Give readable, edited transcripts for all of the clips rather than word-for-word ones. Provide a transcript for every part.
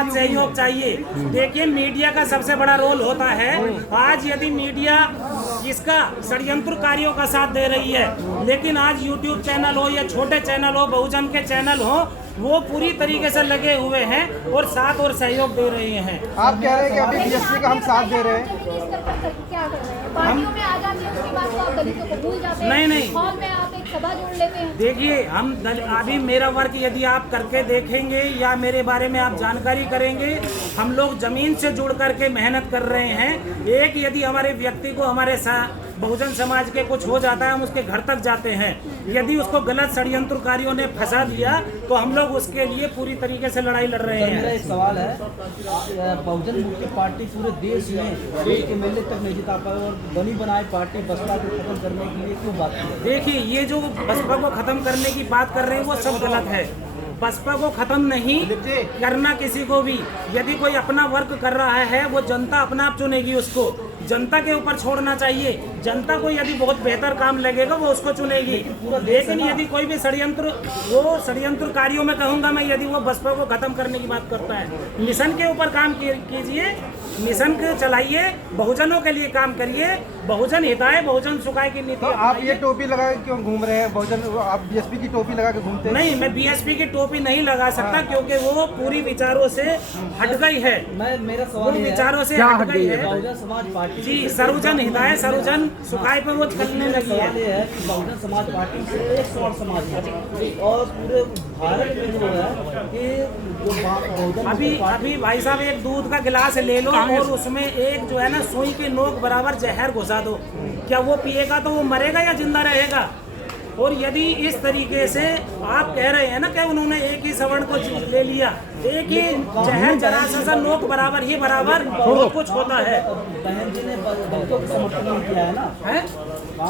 सहयोग चाहिए। देखिए, मीडिया का सबसे बड़ा रोल होता है। आज यदि मीडिया इसका षड्यंत्रकारियों का साथ दे रही है, लेकिन आज यूट्यूब चैनल हो या छोटे चैनल हो, बहुजन के चैनल हो, वो पूरी तरीके से लगे हुए हैं और साथ और सहयोग दे रहे हैं। आप कह रहे हैं कि अभी बीएसपी का हम साथ दे रहे हैं। नहीं, हॉल में आप एक सभा जोड़ लेते हैं। देखिए, हम अभी मेरा वर्क यदि आप करके देखेंगे या मेरे बारे में आप जानकारी करेंगे, हम लोग जमीन से जुड़ करके मेहनत कर रहे हैं। एक यदि हमारे व्यक्ति को हमारे बहुजन समाज के कुछ हो जाता है, हम उसके घर तक जाते हैं। यदि उसको गलत षड्यंत्रकारियों ने फंसा दिया तो हम लोग उसके लिए पूरी तरीके से लड़ाई लड़ रहे हैं। मेरा एक सवाल है, बहुजन मुक्ति पार्टी पूरे देश में एक एमएलए तक नहीं जिता पाई और बनी बनाई पार्टी बसपा को खत्म करने के लिए क्यों बात की? देखिए, ये जो बसपा को खत्म करने की बात कर रहे हैं वो सब गलत है। बसपा को खत्म नहीं करना किसी को भी। यदि कोई अपना वर्क कर रहा है, वो जनता अपना आप चुनेगी, उसको जनता के ऊपर छोड़ना चाहिए। जनता को यदि बहुत बेहतर काम लगेगा वो उसको चुनेगी। लेकिन यदि कोई भी षड्यंत्रकारियों में कहूंगा मैं, यदि वो बसपा को खत्म करने की बात करता है, मिशन के ऊपर काम कीजिए, मिशन को चलाइए, बहुजनों के लिए काम करिए। बहुजन हिताय बहुजन सुखाय की नीति। तो आप ये टोपी लगा के क्यों घूम रहे हैं? बहुजन, आप बीएसपी की टोपी लगा के घूमते हैं? नहीं, मैं बीएसपी की टोपी नहीं लगा सकता, क्योंकि वो पूरी विचारों से हट गई है। मेरा सवाल विचारों से हट गई है। बहुजन समाज पार्टी जी, सर्वजन हिताय सर्वजन सुखाय पे वो चलने लगी है। ये है कि बहुजन समाज पार्टी से एक और समाज है और पूरे भारत में जो है कि जो बहुजन अभी भाई साहब, एक दूध का गिलास ले लो और उसमें एक जो है ना सुई के नोक बराबर जहर घुसा दो, क्या वो पिएगा तो वो मरेगा या जिंदा रहेगा? और यदि इस तरीके से आप कह रहे हैं ना कि उन्होंने एक ही सवर्ण को ले लिया, एक ही जहर जरा सा नोक बराबर ही बराबर बहुत कुछ होता है। बहन जी ने बहुजन को समर्थन नहीं किया है ना? है?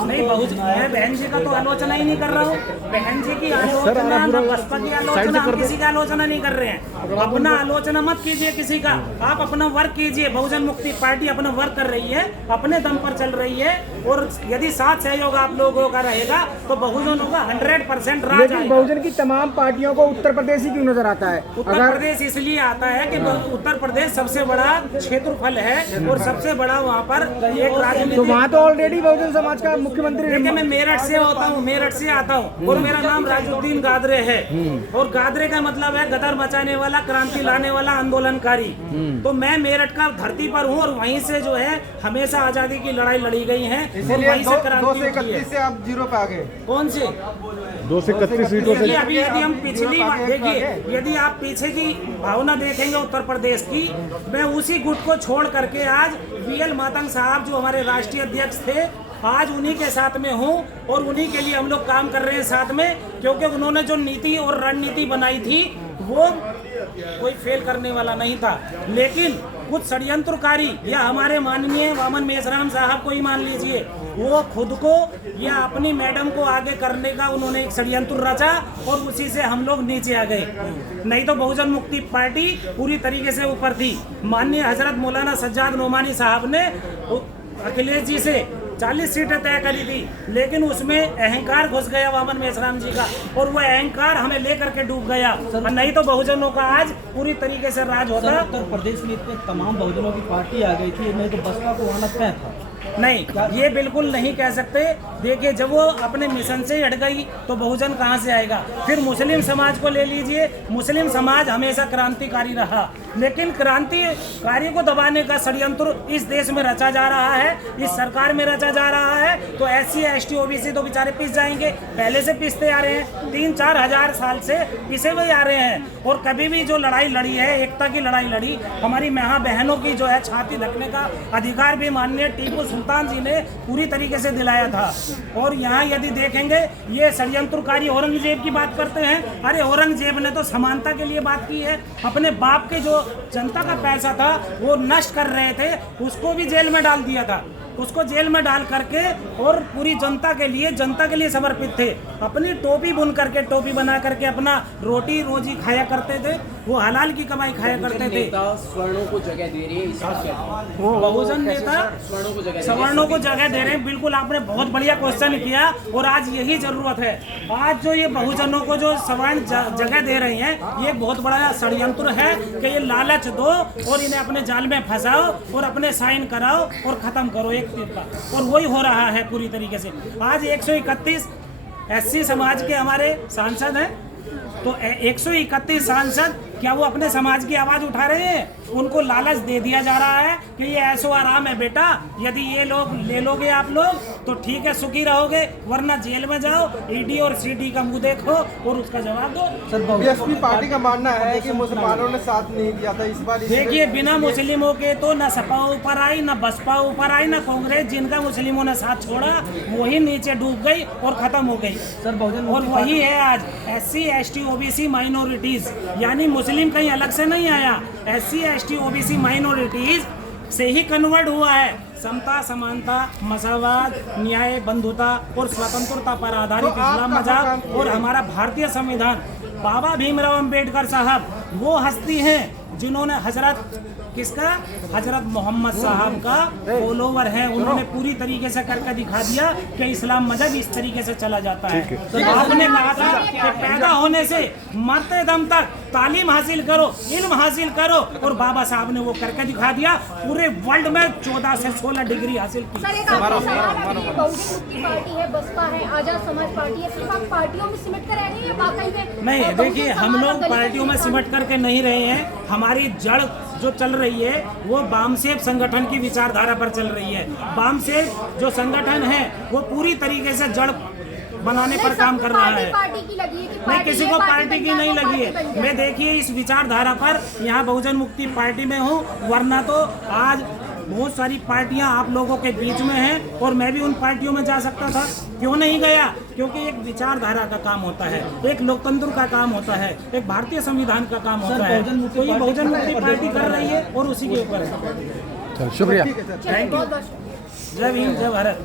नहीं, बहुजन, मैं बहन जी का तो आलोचना ही नहीं कर रहा हूँ। बहन जी की आलोचना, बसपा की आलोचना, हम किसी की आलोचना नहीं कर रहे हैं। अपना आलोचना मत कीजिए किसी का, आप अपना वर्क कीजिए। बहुजन मुक्ति पार्टी अपना वर्क कर रही है, अपने दम पर चल रही है, और यदि साथ सहयोग आप लोगों का रहेगा तो बहुजनों का 100% राज आएगा। बहुजन की तमाम पार्टियों को उत्तर प्रदेश ही क्यों नजर आता है? उत्तर प्रदेश इसलिए आता है कि उत्तर प्रदेश सबसे बड़ा क्षेत्रफल है और सबसे बड़ा वहाँ पर एक राजनीति। तो वहाँ तो ऑलरेडी बहुजन समाज का मुख्यमंत्री। देखिए, मैं मेरठ से होता हूँ, मेरठ से आता हूँ, और मेरा नाम राजुद्दीन गादरे है। और गादरे का मतलब है गदर मचाने वाला, क्रांति लाने वाला, आंदोलनकारी। तो मैं मेरठ का धरती पर हूँ और वहीं से जो है हमेशा आजादी की लड़ाई लड़ी गई है। इसलिए 231 से आप 0 पे आ गए। कौन से 231 सीटों से? अभी यदि हम पिछली बार देखिए, यदि आप पीछे की भावना देखेंगे उत्तर प्रदेश की, मैं उसी गुट को छोड़ करके आज VL मातंग साहब जो हमारे राष्ट्रीय अध्यक्ष थे, आज उन्हीं के साथ में हूँ और उन्हीं के लिए हम लोग काम कर रहे हैं साथ में, क्योंकि उन्होंने जो नीति और रणनीति बनाई थी वो कोई फेल करने वाला नहीं था। लेकिन कुछ षड्यंत्रकारी या हमारे माननीय वामन मेश्राम साहब को ही मान लीजिए, वो खुद को या अपनी मैडम को आगे करने का उन्होंने एक षड्यंत्र रचा और उसी से हम लोग नीचे आ गए। नहीं तो बहुजन मुक्ति पार्टी पूरी तरीके से ऊपर थी। माननीय हजरत मौलाना सज्जाद नोमानी साहब ने अखिलेश जी से 40 सीटें तय करी थी, लेकिन उसमें अहंकार घुस गया वामन मेश्राम जी का, और वो अहंकार हमें लेकर के डूब गया। नहीं तो बहुजनों का आज पूरी तरीके से राज होता। उत्तर प्रदेश में इतने तमाम बहुजनों की पार्टी आ गई थी, नहीं तो बसपा को आना तय था। नहीं, ये बिल्कुल नहीं कह सकते। देखिए, जब वो अपने मिशन से हट गई तो बहुजन कहाँ से आएगा? फिर मुस्लिम समाज को ले लीजिए, मुस्लिम समाज हमेशा क्रांतिकारी रहा, लेकिन क्रांतिकारी को दबाने का षड्यंत्र इस देश में रचा जा रहा है, इस सरकार में रचा जा रहा है। तो SC ST OBC तो बेचारे पिस जाएंगे, पहले से पिसते आ रहे हैं, 3-4 हजार साल से पिसे हुए आ रहे हैं। और कभी भी जो लड़ाई लड़ी है, एकता की लड़ाई लड़ी, हमारी माँ बहनों की जो है छाती ढकने का अधिकार भी माननीय टीपू सुल्तान जी ने पूरी तरीके से दिलाया था। और यहाँ यदि देखेंगे, ये षड्यंत्रकारी औरंगजेब की बात करते हैं। अरे औरंगजेब ने तो समानता के लिए बात की है। अपने बाप के जो जनता का पैसा था वो नष्ट कर रहे थे, उसको भी जेल में डाल दिया था। उसको जेल में डाल करके और पूरी जनता के लिए समर्पित थे। अपनी टोपी बुन करके, टोपी बना करके अपना रोटी रोजी खाया करते थे। वो हलाल की कमाई खाया करते थे। स्वर्णों को जगह दे रही है, इसका क्या? बहुजन नेता सवर्णों को जगह दे रहे हैं। बिल्कुल आपने बहुत बढ़िया क्वेश्चन किया और आज यही जरूरत है। आज जो ये बहुजनों को जो सवर्ण जगह दे रही हैं, ये बहुत बड़ा षड्यंत्र है कि ये लालच दो और इन्हें अपने जाल में फंसाओ और अपने साइन कराओ और खत्म करो एक तीर का। और वही हो रहा है पूरी तरीके से। आज 131 SC समाज के हमारे सांसद हैं, तो 131 सांसद क्या वो अपने समाज की आवाज उठा रहे हैं? उनको लालच दे दिया जा रहा है कि ये ऐसो आराम है बेटा, यदि ये लोग ले लोगे आप लोग तो ठीक है, सुखी रहोगे, वरना जेल में जाओ, ED और CD का मुंह देखो और उसका जवाब दो। बीएसपी पार्टी का मानना है कि मुसलमानों ने साथ नहीं दिया था इस बार। देखिए, बिना मुस्लिमों के तो न सपा ऊपर आई, न बसपा ऊपर आई, न कांग्रेस। जिनका मुस्लिमों ने साथ छोड़ा वही नीचे डूब गई और खत्म हो गई। सर बहुजन और वही है आज SC ST OBC माइनॉरिटीज, यानी मुस्लिम कहीं अलग से नहीं आया। SC ST OBC माइनॉरिटीज से ही कन्वर्ट हुआ है। समता, समानता, मसावाद, न्याय, बंधुता और स्वतंत्रता पर आधारित इस्लाम मजहब और हमारा भारतीय संविधान। बाबा भीमराव अंबेडकर साहब वो हस्ती हैं जिन्होंने हजरत मोहम्मद साहब का फॉलोवर है। उन्होंने पूरी तरीके से करके दिखा दिया कि इस्लाम मजहब इस तरीके से चला जाता है। तो आपने कहा था कि पैदा होने से मरते दम तक तालीम हासिल करो, इल्म हासिल करो, और बाबा साहब ने वो करके दिखा दिया। पूरे वर्ल्ड में 14 से 16 डिग्री हासिल की। सर एक आपका सवाल है कि बहुजन मुक्ति पार्टी है, बसपा है, आजाद समाज पार्टी है, सिर्फ आप पार्टियों में सिमट कर रह रहे हैं या वाकई में? नहीं, देखिए, हम लोग पार्टियों में सिमट करके नहीं रहे हैं। हमारी जड़ जो चल रही है वो वामसेव संगठन की विचारधारा पर चल रही है। वामसेव जो संगठन है वो पूरी तरीके से जड़ बनाने पर काम कर रहा है। नहीं, किसी को पार्टी की नहीं लगी है। मैं देखिए इस विचारधारा पर यहाँ बहुजन मुक्ति पार्टी में हूँ, वरना तो आज बहुत सारी पार्टियां आप लोगों के बीच में हैं और मैं भी उन पार्टियों में जा सकता था। क्यों नहीं गया? क्योंकि एक विचारधारा का काम होता है, एक लोकतंत्र का काम होता है, एक भारतीय संविधान का काम होता है। तो ये बहुजन मुक्ति पार्टी कर रही है और उसी के ऊपर है। शुक्रिया। Thank you. जय भीम, जय भारत।